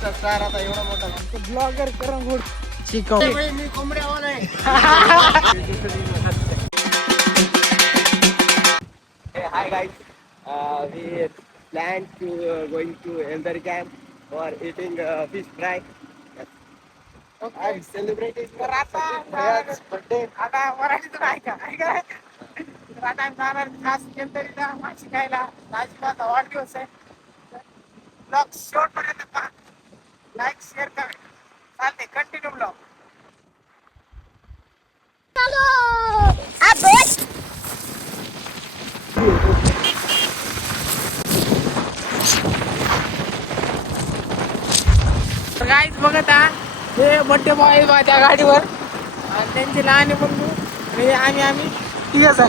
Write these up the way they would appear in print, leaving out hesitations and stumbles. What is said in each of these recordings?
Star आता एवढा मोठा ब्लॉगर करून गुड शिकव मी कोंबड्यावाला आहे. Hey, hi guys. We plan to going to Eldari camp for eating fish fry. Okay. I'm celebrating तर आता Bhaiya's birthday. आता मराठीतून ऐका ऐका तर आता आम्ही जाणार खास केंद्रीला माशी खायला राजपाचा वाढदिवस आहे ब्लॉग शॉर्ट पर्यंत पहा लाईक शेअर करा चालते कंटिन्यू ब्लॉग गाईज बघत आहात हे बड्डे बॉय माझ्या गाडीवर आणि त्यांची लहान बंधू हे आम्ही तिघ जण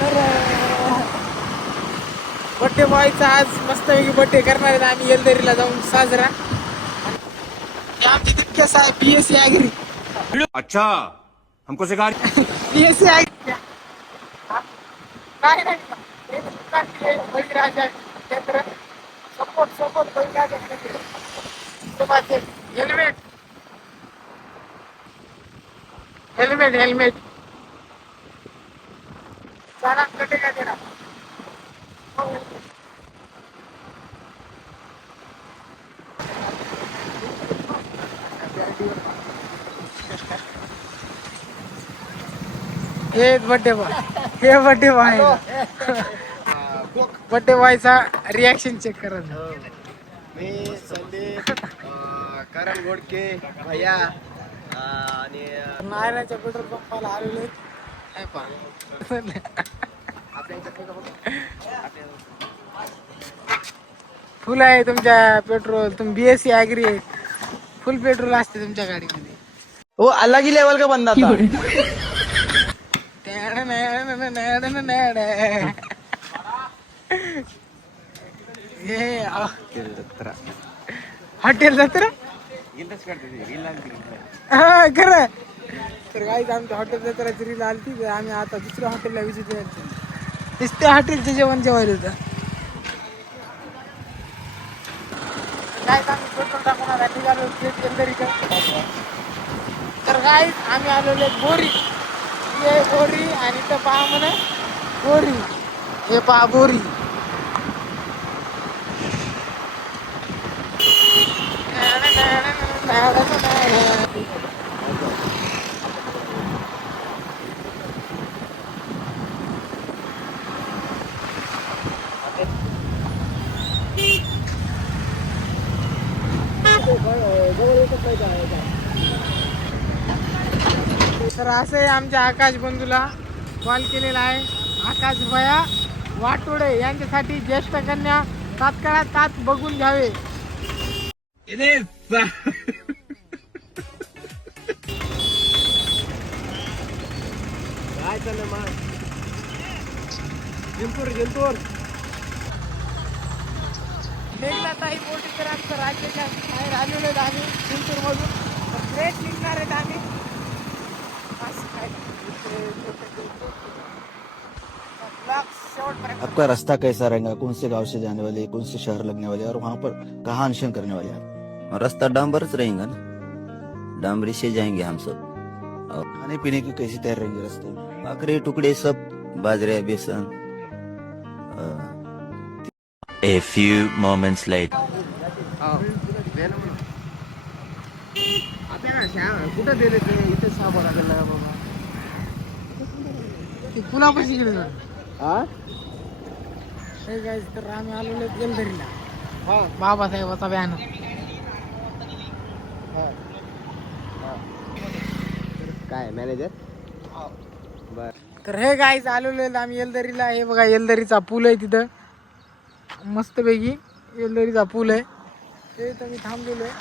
तर बड्डे बॉयचा आज मस्तपैकी बड्डे करणार आहेत आम्ही येलदरीला जाऊन साजरा हे आमचे तितकेच आहे BSc ॲग्री अच्छा हमको सिखा BSc ॲग्री काय नाही हे दुकानचे बळीराजा केंद्र सपोर्ट बळीराजा केंद्र तुम्हाला हेल्मेट सारा कटेगा तेरा हे बड्डे बॉय बड्डे बॉयचा रिॲक्शन चेक करा मी संदीप करण गोडके भैया आणि नारायणाच्या पेट्रोल पंपाला आलेलो फुल आहे तुमच्या पेट्रोल तुम्ही BSc ॲग्री आहे फुल पेट्रोल असते तुमच्या गाडीमध्ये वो अलग ही लेवल का बंदा था. हॉटेल जत्रा हा खरं तर गाईज आमच्या हॉटेल जत्राची रील आली ती आम्ही आता दुसऱ्या हॉटेलला विजिट द्यायची नुसत्या हॉटेलचे जेवण जेवायला होतं गाईज आम्ही पेट्रोल टाकून निघालो तर गाईज आम्ही आलेलो बोरी हे बोरी आणि तर पहा म्हणा बोरी हे पहा बोरी तर असं आहे आमच्या आकाश बंधूला कॉल केलेला आहे आकाश भया वाटोडे यांच्यासाठी ज्येष्ठ कन्या तात्काळात तात बघून घ्यावे काय चाललं मग जिंतूर मेघला ताई बोटीकर आमचं राज्याच्या बाहेर आलेलो आहेत आम्ही जिंतूर मधून ग्रेट निघणार आहेत आम्ही आपका रास्ता कैसा रहेगा, कौन से गांव से जाने वाले, कौन से शहर लगने वाले और वहाँ पर कहाँ अनशन करने वाले हैं. और रास्ता डांबरच रहेगा ना, डांबरी से जाएंगे हम सब. और खाने पीने की कैसी तैयार रहेंगे रास्ते में, भाकरे टुकड़े सब, बाजरे बेसन. A few moments later. कुठं दिले ते इथे साबा लागेल बाबा ते पुलापाशी गेले हे गाईज तर आम्ही आलेलो येलदरीला बाबासाहेबाचा बॅनर काय मॅनेजर बर तर हे गाईज आलेलो आहेत आम्ही येलदरीला हे बघा येलदरीचा पूल आहे तिथं मस्तपैकी येलदरीचा पूल आहे ते इथं मी थांबलेलो आहे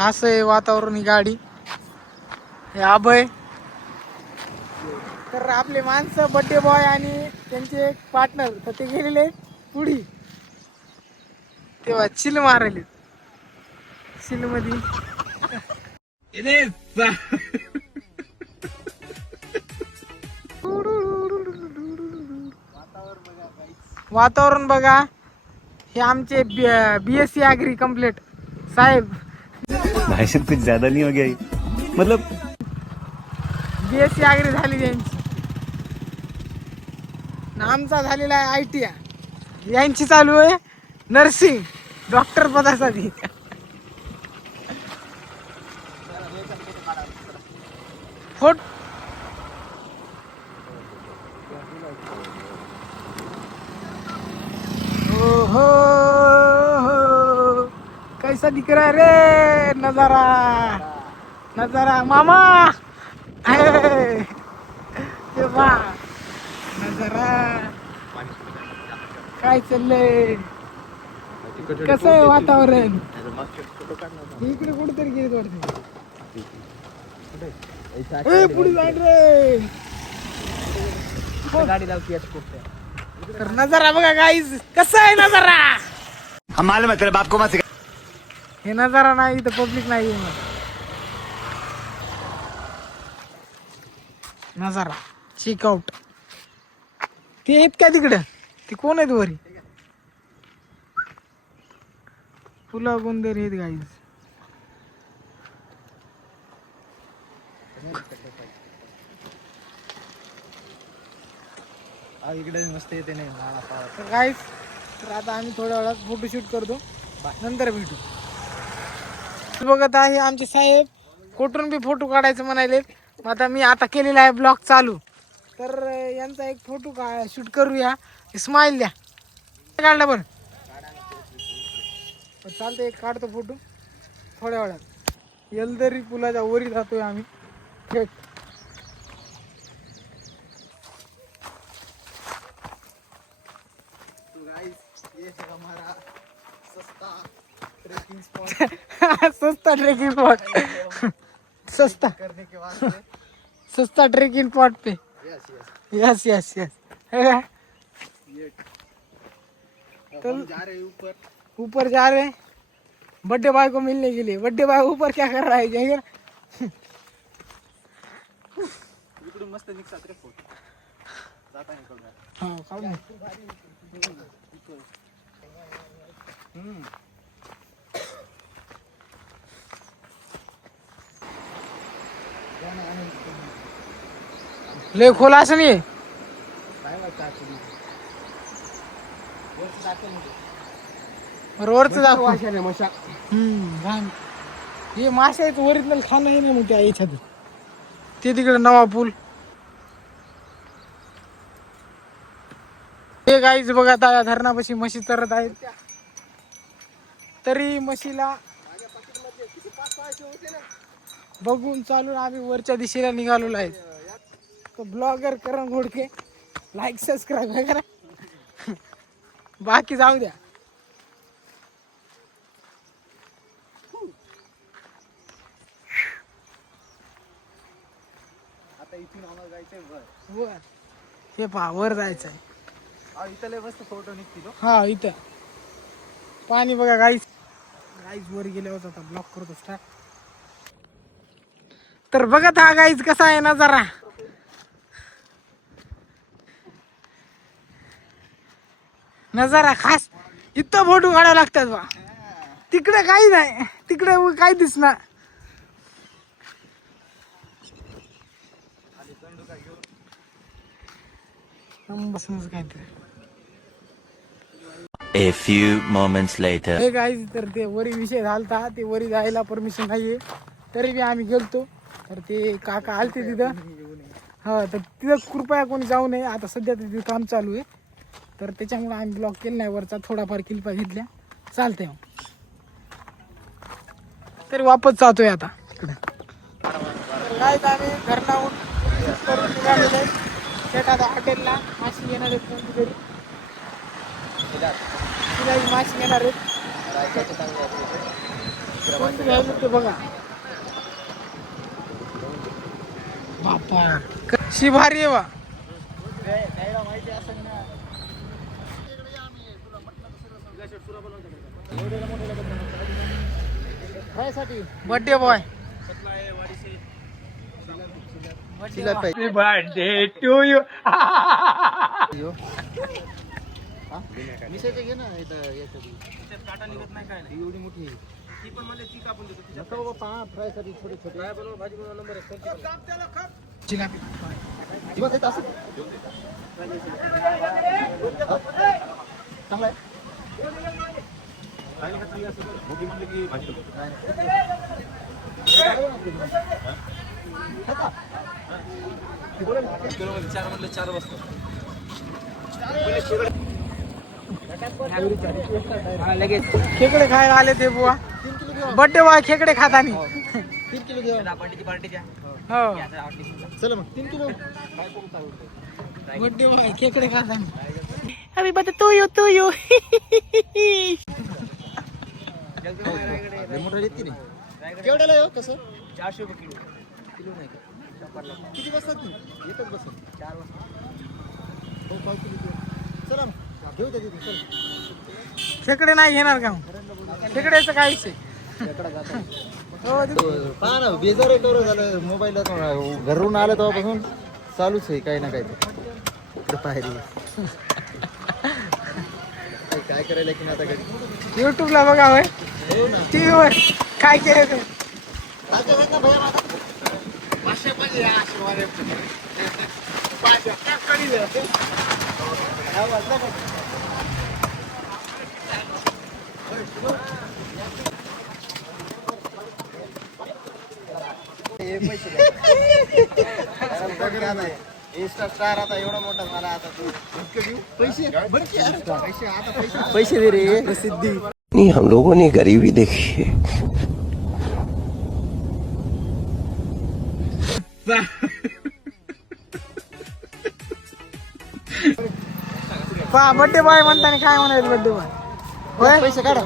असं आहे वातावरण ही गाडी हे अभय तर आपले माणसं बड्डे बॉय आणि त्यांचे एक पार्टनर तर ते गेलेले पुढी तेव्हा चिल मारले चिल मध्ये वातावरण बघा हे आमचे BSc ॲग्री कम्प्लीट साहेब. भाई साहब कुछ ज्यादा नहीं हो गया ये? मतलब BSc ॲग्री झाली यांची. आमचा झालेला आहे ITI. यांची चालू आहे नर्सिंग डॉक्टर पदासाठी. फोट हो कैसा दिख रहा है रे नजारा. नजारा मामा ते बा नजारा काय चाललंय. कसं आहे वातावरण. इकडे कुठेतरी गेले वाटते. पुढे जाईल रे. गाडी लावती तर नजारा बघा गाईज कसा आहे नजारा. हम मालूम है तेरे बाप को मत सिखा. हे नजारा नाही तर पब्लिक नाही आहे. नजारा चेकआउट. ते आहेत का तिकडं. ते कोण आहेत वरी. पुला गोंदेर आहेत गाईज. इकडे मस्त येते नाही तर गाईज तर आता आम्ही थोड्या वेळात फोटोशूट करतो नंतर भेटू. बघत आहे आमचे साहेब कुठून बी फोटो काढायचं म्हणाले. मग आता मी आता केलेला आहे ब्लॉग चालू. तर यांचा एक फोटो शूट करूया. स्माइल द्या. काढला पण चालतं. एक काढतो फोटो थोड्या वेळात. येलदरी पुलाच्या वरी जातोय आम्ही थेट. सस्ता ट्रेकिंग स्पॉट. सस्ता सस्ता ट्रेकिंग स्पॉट पे. Yes yes yes. ऊपर जा रहे हैं बर्थडे बॉय को मिलने के लिए. बर्थडे बॉय ऊपर क्या कर रहा है जाएगा. मस्त निघतात रे फोटो. हाँ काढू. लय खोला असं नाही. वरच दाखव. हे माशाचं ओरिजिनल खाणं आहे ना मग त्या याच्यात. ते तिकडे नवा पूल. हे गाईज बघा आता धरणापाशी म्हशी चरत आहेत. तरी म्हशीला बघून चालून आम्ही वरच्या दिशेला निघालेलो आहे. तर ब्लॉगर करण घोडके लाईक सबस्क्राईब करा. बाकी जाऊ द्या. आता इथून आम्हाला जायचंय वर. वर हे पहा वर जायचं आहे. इथं लय मस्त फोटो निघतील. हा इथं पाणी बघा गाईस. गाईस वर गेल्यावर आता ब्लॉक करतो स्टार्ट. तर बघत हा गाईस कसा आहे नजारा. नजारा खास इथं फोटो काढावं लागतात बा. तिकडे काही नाही. तिकडे काही दिसणार. बसूनच काहीतरी. A few moments later. हे गाईज तर ते वरी विषय झालता. ते वरी जायला परमिशन नाहीये तरी बी आम्ही गेलतो. तर ते काका आलते तिथं. हा तर तिथं कृपया कोणी जाऊ नये. आता सध्या तिथे काम चालू आहे तर त्याच्यामुळे आम्ही ब्लॉक केला नाही. वरचा थोडाफार किल्पा घेतल्या चालतंय. मग तरी वापस जातोय आता तिकडे. गाईज आम्ही घरनाहून करून निघालेलो आहे. थेट आता हॉटेलला माशी घेणार आहेत. कोणती तरी माशी घेणार आहेत. कोणती घ्यायला ते बघा. बापा शिभारी आहे बा. Birthday boy. Birthday to you. मिसळचे घे ना काटा निघत नाही काय नाही एवढी मोठी ती पण म्हणजे ती कापून देतो नको बाबा फ्राय साठी छोटे छोटे काय बनव भाजी बनव नंबर 1 काप त्याला काप जिलापी बस येत असं चांगला आहे मोठी म्हणली की भाजी चार म्हणले 4 वाजता लगेच खेकडे खायला आले ते बुवा बर्थडे बॉय खेकडे खातानी 3 किलो घेऊ पार्टीच्या हो चला मग 3 किलो बर्थडे बॉय खेकडे खातानी अभी बता तू यू मोठं येते नाही केवढ्याला येऊ कसं 400 रुपये किलो नाही का किती बसतात येतच बसत 4 वाजता हो 5 किलो चला घेऊ दे चल खेकडे नाही घेणार का खेकड्याचं काय विषय पहा ना बेजार आहे करू झालं मोबाईल घरून आलं तेव्हापासून चालूच आहे काही ना काही पायरी काय करायला की आता घरी युट्यूबला बघा होय टीव्ही वर काय केलं इंस्टा स्टार आता एवढा मोठा झाला आता तू पैसे पैसे दे रे प्रसिद्धी नहीं हम लोगों ने गरीबी देखी है पहा बर्थडे बॉय म्हणताना काय म्हणायचं बर्थडे बॉय होय पैसे काढा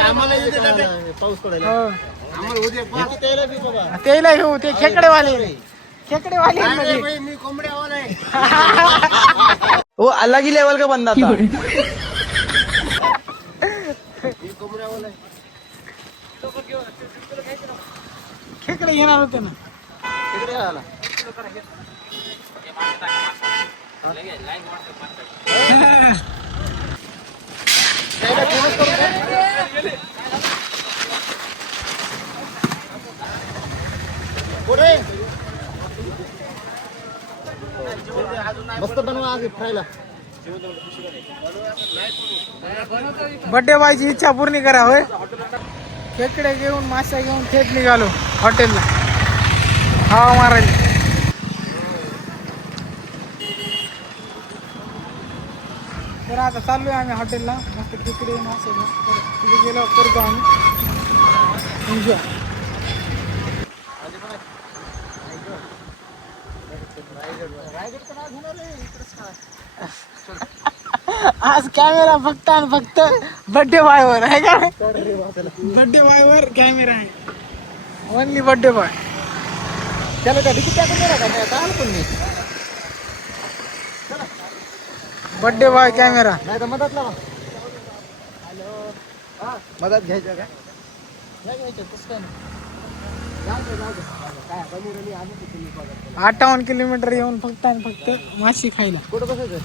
आम्हाला पाऊस पडायला त्याला घेऊ ते खेकडेवाले मी कोंबड्यावाला आहे वो अलग ही लेवल का बंदा था खेकडे घेणार होते ना खेकडे आला मस्त बनवा आज खायला बर्थडे बॉयची इच्छा पूर्ण करा होय खेकडे घेऊन मासे घेऊन थेट निघालो हॉटेलला हवा मारायला तर आता चाललोय आम्ही हॉटेलला मस्त खेकडे मासे तिथे गेलो करतो आम्ही एन्जॉय आज कॅमेरा फक्त आणि फक्त बर्थडे बॉयवर आहे का बर्थडे बॉयवर कॅमेरा आहे ओनली बर्थडे बॉय त्याला त्या तिकीट टाकून पण मी बर्थडे बॉय कॅमेरा नाही तर मदत लावा मदत घ्यायचं का घ्यायचं तसं काय 58 किलोमीटर येऊन फक्त आणि फक्त माशी खायला कुठं बसायचं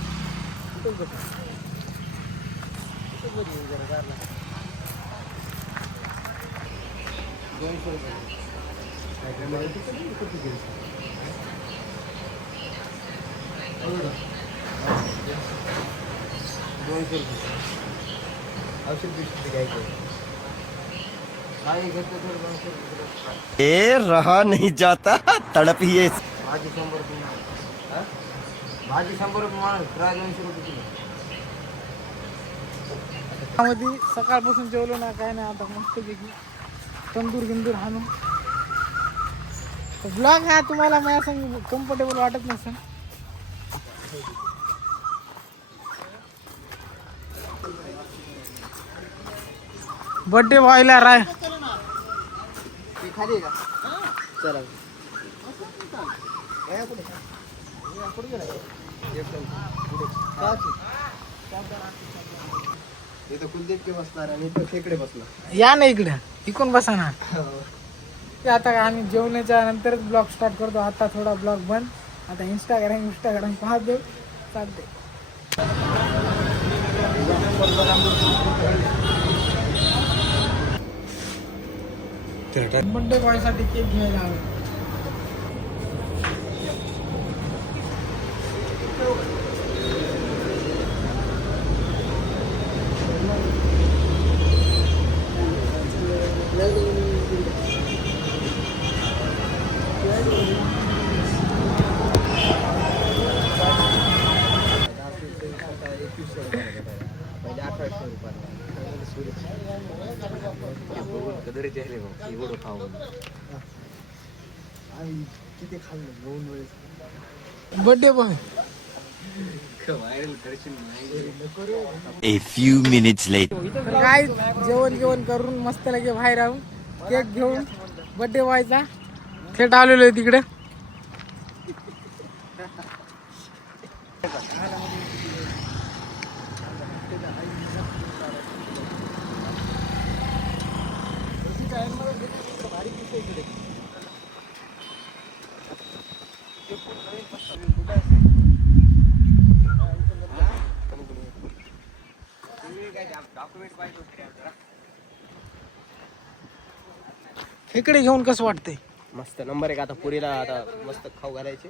ये रहा नहीं जाता तड़प ही है भाजी 100 रुपये भाजी 100 रुपये माणूस 200 रुपये किलो मध्ये सकाळपासून जेवलो ना काय नाही आता मस्त पैकी तंदूर गिंदूर हाणून ब्लॉग हा तुम्हाला माझ्या संग कम्फर्टेबल वाटत नसेल बर्थडे बॉयला राय खाली का चला इथं कुलदीप के बसणार आणि इथं खेकडे बसणार या ना इकडे इकडून बसा ना ते आता आम्ही जेवणाच्या नंतरच ब्लॉग स्टार्ट करतो आता थोडा ब्लॉग बंद आता इंस्टाग्राम पाहतो चालते बर्थडे बॉय साठी केक घ्यायला हवे. Birthday boy A few minutes later. काय जेवण करून मस्त लगे बाहेर राहून केक घेऊन बर्थडे बॉयचा थेट आलेलो आहे तिकडे. खेकडे घेऊन कसं वाटतंय? मस्त नंबर एक. आता पुरीला आता मस्त खाऊ घालायचे.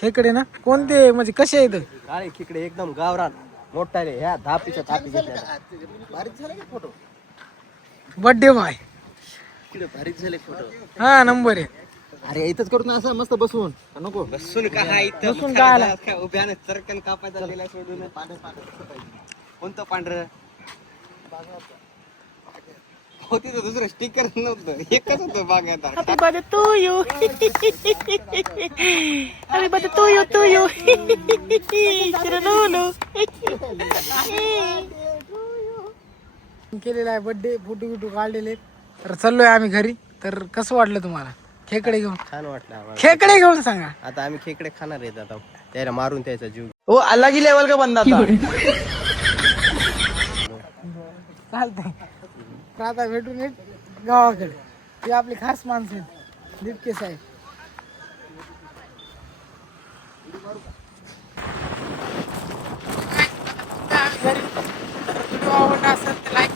खेकडे ना कोणते म्हणजे कसे आहेत? काळे खेकडे एकदम गावरान मोठाले. ह्या धापीच्या थापी घेतल्या. बारीक झाले फोटो. बर्थडे बॉय बारीक झाले फोटो. हा नंबर आहे. अरे इथंच करतो ना असं मस्त बसून. नको बसून का इथं बसून का आला? उभ्याने चरकन कापायचा दिला सोडून. कोणतं पांढरं होती तर दुसरं स्टिकर नव्हतं. एकच होतं बागायत. Happy birthday to you. Happy birthday to you, to you. Tiralulu. केलेला आहे बर्थडे. फोटो काढलेले. तर चाललोय आम्ही घरी. तर कसं वाटलं तुम्हाला खेकडे घेऊन? छान वाटलं आम्हाला. खेकडे घेऊन सांगा. आता आम्ही खेकडे खाणार आहेत. आता त्याला मारून त्याचा जीव. हो अलग ही लेवल का बंदा था. चालतंय. तर आता भेटून येत गावाकडे. ते आपली खास माणसं आहेत दिपके साहेब. व्हिडिओ आवडला असेल तर लाईक